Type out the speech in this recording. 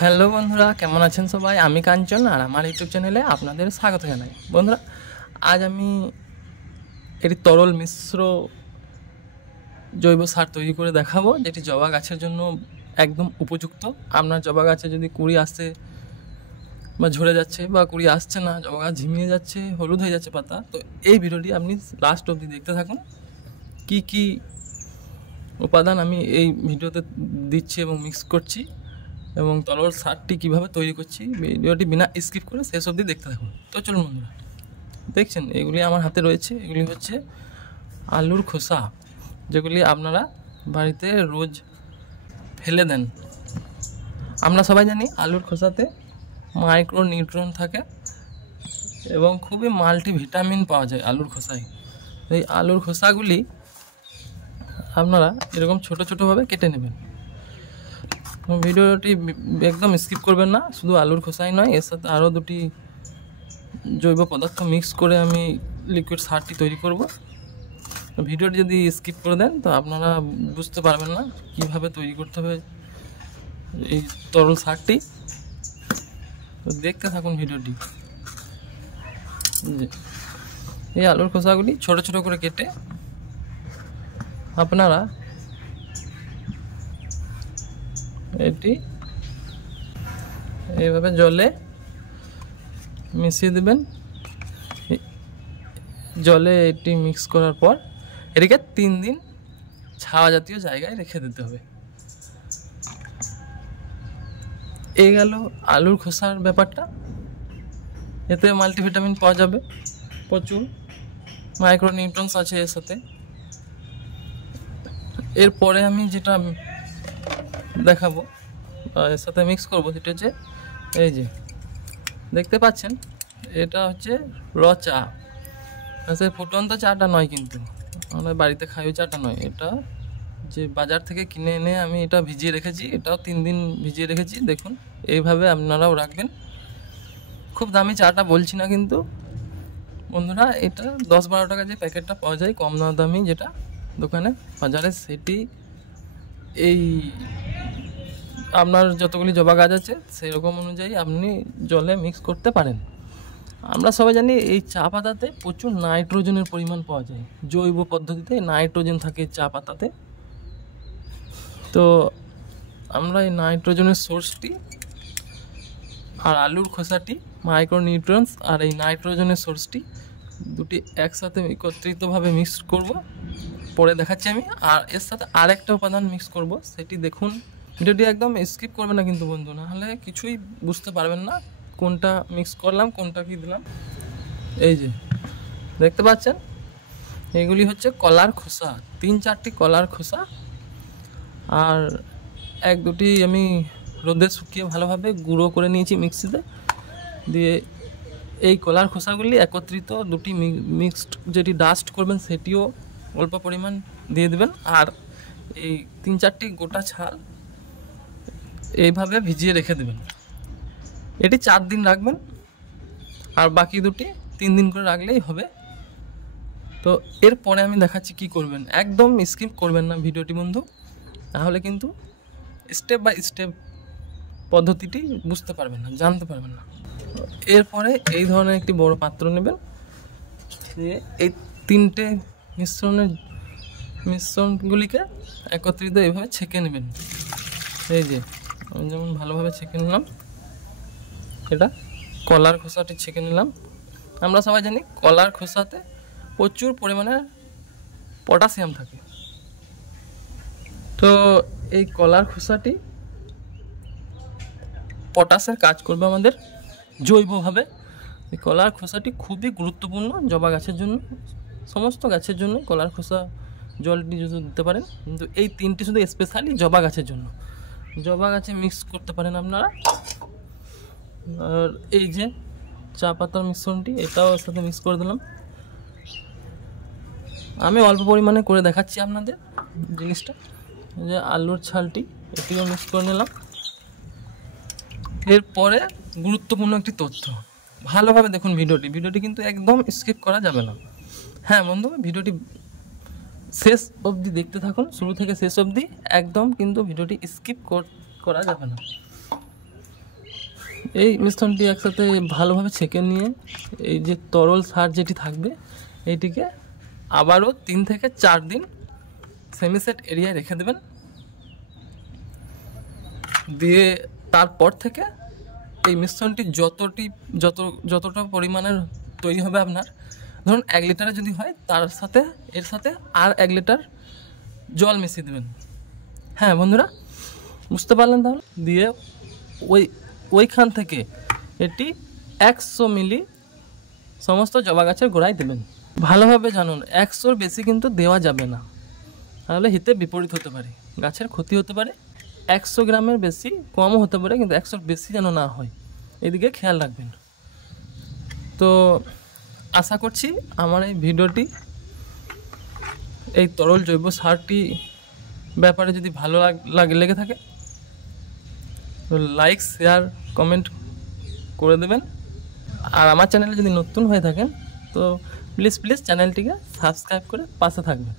Hello বন্ধুরা, কেমন আছেন সবাই? আমি কাঞ্চন আর আমার ইউটিউব চ্যানেলে আপনাদের স্বাগত জানাই। বন্ধুরা, আজ আমি একটি তরল মিশ্র জৈব সার তৈরি করে দেখাবো, যেটি জবা গাছের জন্য একদম উপযুক্ত। আপনার জবা গাছে যদি কুঁড়ি আসছে বা ঝরে যাচ্ছে বা কুঁড়ি আসছে না, জবা গাছ ঝিমিয়ে যাচ্ছে, হলুদ হয়ে যাচ্ছে পাতা, তো এই ভিডিওটি আপনি লাস্ট অবধি দেখতে থাকুন। কি কি উপাদান আমি এই ভিডিওতে দিচ্ছি এবং মিক্স করছি এবং তরল সারটি কীভাবে তৈরি করছি, ভিডিওটি বিনা স্কিপ করে শেষ অবধি দেখতে থাকুন। তো চলুন বন্ধুরা, দেখছেন এগুলি আমার হাতে রয়েছে। এগুলি হচ্ছে আলুর খোসা, যেগুলি আপনারা বাড়িতে রোজ ফেলে দেন। আমরা সবাই জানি আলুর খোসাতে মাইক্রো নিউট্রন থাকে এবং খুবই মাল্টিভিটামিন পাওয়া যায় আলুর খোসায়। এই আলুর খোসাগুলি আপনারা এরকম ছোটো ছোটোভাবে কেটে নেবেন। ভিডিওটি একদম স্কিপ করবেন না। শুধু আলুর খোসাই নয়, এর সাথে আরও দুটি জৈব পদার্থ মিক্স করে আমি লিকুইড সারটি তৈরি করব। ভিডিওটি যদি স্কিপ করে দেন তো আপনারা বুঝতে পারবেন না কিভাবে তৈরি করতে হবে এই তরল সারটি। তো দেখতে থাকুন ভিডিওটি। এই আলুর খোসাগুলি ছোট ছোট করে কেটে আপনারা এটি এইভাবে জলে মিশিয়ে দেবেন। জলে এটি মিক্স করার পর এটিকে 3 দিন ছাওয়া জাতীয় জায়গায় রেখে দিতে হবে। এই গেল আলুর খোসার ব্যাপারটা। এতে মাল্টিভিটামিন পাওয়া যাবে, প্রচুর মাইক্রোনিউট্রনস আছে এর সাথে। এরপরে আমি যেটা দেখাবো এর সাথে মিক্স করবো, সেটা হচ্ছে এই যে দেখতে পাচ্ছেন, এটা হচ্ছে র চা। সে ফুটন্ত চাটা নয়, কিন্তু আমরা বাড়িতে খাই ওই চাটা নয়। এটা যে বাজার থেকে কিনে এনে আমি এটা ভিজিয়ে রেখেছি, এটাও 3 দিন ভিজিয়ে রেখেছি। দেখুন এইভাবে আপনারাও রাখবেন। খুব দামি চাটা বলছি না কিন্তু বন্ধুরা, এটা 10-12 টাকা যে প্যাকেটটা পাওয়া যায় কম দামি, যেটা দোকানে বাজারে, সেটি এই আপনার যতগুলি জবা গাছ আছে সেই রকম অনুযায়ী আপনি জলে মিক্স করতে পারেন। আমরা সবাই জানি এই চা পাতাতে প্রচুর নাইট্রোজেনের পরিমাণ পাওয়া যায়। জৈব পদ্ধতিতে নাইট্রোজেন থাকে চা পাতাতে। তো আমরা এই নাইট্রোজেনের সোর্সটি আর আলুর খোসাটি, মাইক্রোনিউট্রিয়েন্টস আর এই নাইট্রোজেনের সোর্সটি দুটি একসাথে একত্রিতভাবে মিক্স করব। পরে দেখাচ্ছি আমি। আর এর সাথে আরেকটা উপাদান মিক্স করব, সেটি দেখুন। ভিডিওটি একদম স্কিপ করবে না কিন্তু বন্ধু, না হলে কিছুই বুঝতে পারবেন না কোনটা মিক্স করলাম, কোনটা কি দিলাম। এই যে দেখতে পাচ্ছেন, এগুলি হচ্ছে কলার খোসা, 3-4টি কলার খোসা, আর 1-2টি আমি রোদে শুকিয়ে ভালোভাবে গুঁড়ো করে নিয়েছি মিক্সিতে দিয়ে। এই কলার খোসাগুলি একত্রিত দুটি মিক্সড যেটি ডাস্ট করবেন সেটিও অল্প পরিমাণ দিয়ে দেবেন। আর এই 3-4টি গোটা ছাল এইভাবে ভিজিয়ে রেখে দেবেন। এটি 4 দিন রাখবেন, আর বাকি দুটি 3 দিন করে রাখলেই হবে। তো এরপরে আমি দেখাচ্ছি কি করবেন। একদম স্কিপ করবেন না ভিডিওটি বন্ধু, তাহলে কিন্তু স্টেপ বাই স্টেপ পদ্ধতিটি বুঝতে পারবেন না, জানতে পারবেন না। এরপরে এই ধরনের একটি বড় পাত্র নেবেন, দিয়ে এই 3টে মিশ্রণগুলিকে একত্রিত এইভাবে ছেঁকে নেবেন। এই যে আমি যেমন ভালোভাবে ছেঁকে নিলাম, এটা কলার খোসাটি ছেঁকে নিলাম। আমরা সবাই জানি কলার খোসাতে প্রচুর পরিমাণে পটাশিয়াম থাকে। তো এই কলার খোসাটি পটাশের কাজ করবে আমাদের জৈবভাবে। এই কলার খোসাটি খুবই গুরুত্বপূর্ণ জবা গাছের জন্য, সমস্ত গাছের জন্য কলার খোসা জলটি যদি দিতে পারেন, কিন্তু এই 3টি শুধু স্পেশালি জবা গাছের জন্য। জবা গাছে মিক্স করতে পারেন আপনারা। আর এই যে চা পাতার মিশ্রণটি, এটাও এর সাথে মিক্স করে দিলাম। আমি অল্প পরিমাণে করে দেখাচ্ছি আপনাদের জিনিসটা। যে আলুর ছালটি, এটিও মিক্স করে নিলাম। এরপরে গুরুত্বপূর্ণ একটি তথ্য, ভালোভাবে দেখুন ভিডিওটি কিন্তু একদম স্কিপ করা যাবে না। হ্যাঁ বন্ধু, ভিডিওটি শেষ অবধি দেখতে থাকুন, শুরু থেকে শেষ অবধি একদম, কিন্তু ভিডিওটি স্কিপ করা যাবে না। এই মিশ্রণটি একসাথে ভালোভাবে ছেঁকে নিয়ে এই যে তরল সার যেটি থাকবে এইটিকে আবারও 3 থেকে 4 দিন সেমিসেট এরিয়ায় রেখে দেবেন। দিয়ে তারপর থেকে এই মিশ্রণটি যতটা পরিমাণের তৈরি হবে আপনার, ধরুন 1 লিটারে যদি হয় এর সাথে আর 1 লিটার জল মিশিয়ে দেবেন। হ্যাঁ বন্ধুরা, বুঝতে পারলেন তাহলে? দিয়ে ওইখান থেকে এটি 100 মিলি সমস্ত জবা গাছের গোড়ায় দেবেন। ভালোভাবে জানুন, 100-র বেশি কিন্তু দেওয়া যাবে না, তাহলে হিতে বিপরীত হতে পারে, গাছের ক্ষতি হতে পারে। 100 গ্রামের বেশি কমও হতে পারে, কিন্তু 100-র বেশি যেন না হয়, এদিকে খেয়াল রাখবেন। তো আশা করছি আমার এই ভিডিওটি এই তরল জৈব সারটি ব্যাপারে যদি ভালো লেগে থাকে তো লাইক, শেয়ার, কমেন্ট করে দেবেন। আর আমার চ্যানেলে যদি নতুন হয়ে থাকেন তো প্লিজ চ্যানেলটিকে সাবস্ক্রাইব করে পাশে থাকবেন।